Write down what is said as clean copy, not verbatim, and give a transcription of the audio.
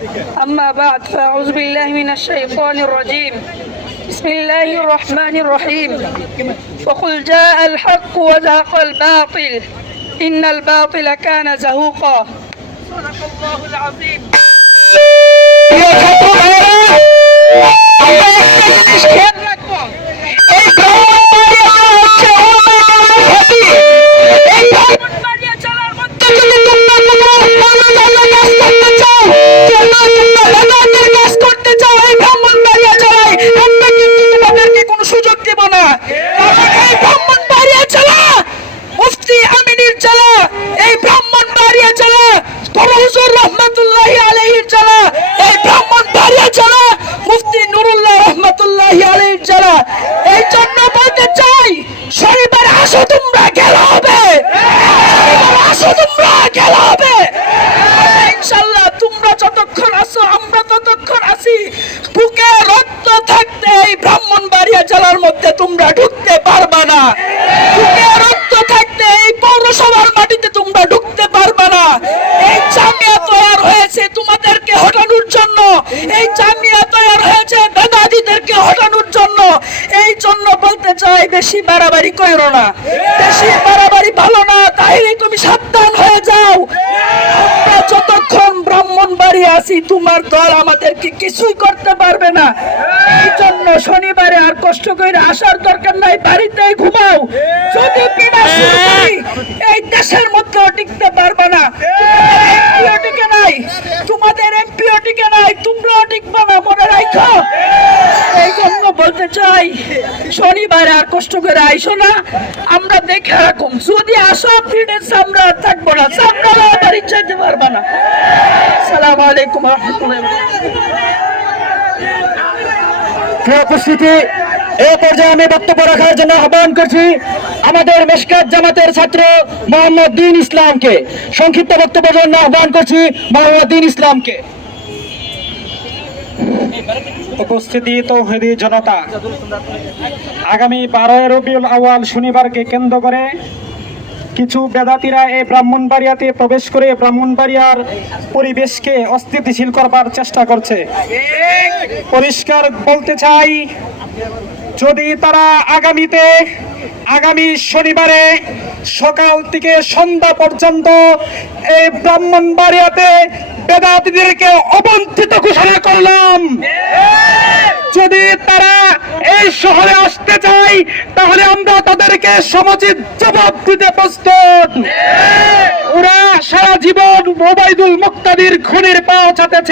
أما بعد فأعوذ بالله من الشيطان الرجيم. بسم الله الرحمن الرحيم. وقل جاء الحق وزهق الباطل إن الباطل كان زهوقا. صدق الله العظيم. তোমরা ঢুকতে পারবা না। বুকে রক্ত থাকতে এই পৌরসভার মাটিতে তোমরা ঢুকতে পারবা না। এই জামিয়া তৈরি হয়েছে তোমাদেরকে হটানোর জন্য, এই জামিয়া তৈরি হয়েছে বেদাতীদেরকে হটানোর জন্য। এই জন্য বলতে চাই, বেশি বাড়াবাড়ি করো না, বেশি বাড়াবাড়ি ভালো না। তাইলে তুমি সাবধান হয়ে যাও। আমরা যতক্ষণ ব্রাহ্মণবাড়ি আছি তোমার দল আমাদেরকে কিছুই করতে পারবে না। এই জন্য শনিবারে আর কষ্ট করে আসার দরকার নাই, বাড়িতেই ঘুমাও। যদি পিড়া শুরু করি এই দেশের মধ্যে টিকতে পারবে না। এমপিও টিকে নাই, তোমাদের এমপিও টিকে নাই, তোমরাও টিকবে না, মনে রাখো। এই জন্য বলতে চাই, শনিবারে আর কষ্ট করে আইসো না। আমরা দেখে রাখুন, যদি আসো ফিডেন্স আমরা থাকবো না, আমরা বাড়ি চাইতে পারবে না। আসসালামু আলাইকুম ওয়া রাহমাতুল্লাহি ওয়া বারাকাতুহু। উপস্থিতি এই পর্যায়ে আমি বক্তব্য রাখার জন্য আহ্বান করছি আমাদের মেশকাত জামাতের ছাত্র মোহাম্মদ দিন ইসলামকে। সংক্ষিপ্ত বক্তব্যের জন্য আহ্বান করছি মোহাম্মদ দিন ইসলামকে। উপস্থিতি তৌহিদি জনতা, আগামী 12 রবিউল আউয়াল শনিবারকে কেন্দ্র করে কিছু বেদাতীরা এই ব্রাহ্মণবাড়িয়াতে প্রবেশ করে ব্রাহ্মণবাড়িয়ার পরিবেশকে অস্থিতিশীল করবার চেষ্টা করছে। পরিষ্কার বলতে চাই, যদি তারা আগামী শনিবারে সকাল থেকে সন্ধ্যা পর্যন্ত এই ব্রাহ্মণবাড়িয়াতে বেদাতীদেরকে অবন্ধিত ঘোষণা করলাম, যদি তারা এই শহরে আসতে চায় তাহলে আমরা তাদেরকে সমুচিত জবাব দিতে প্রস্তুত। ওরা সারা জীবন ওবায়দুল মুক্তাদির খুনির পা চাটেছে।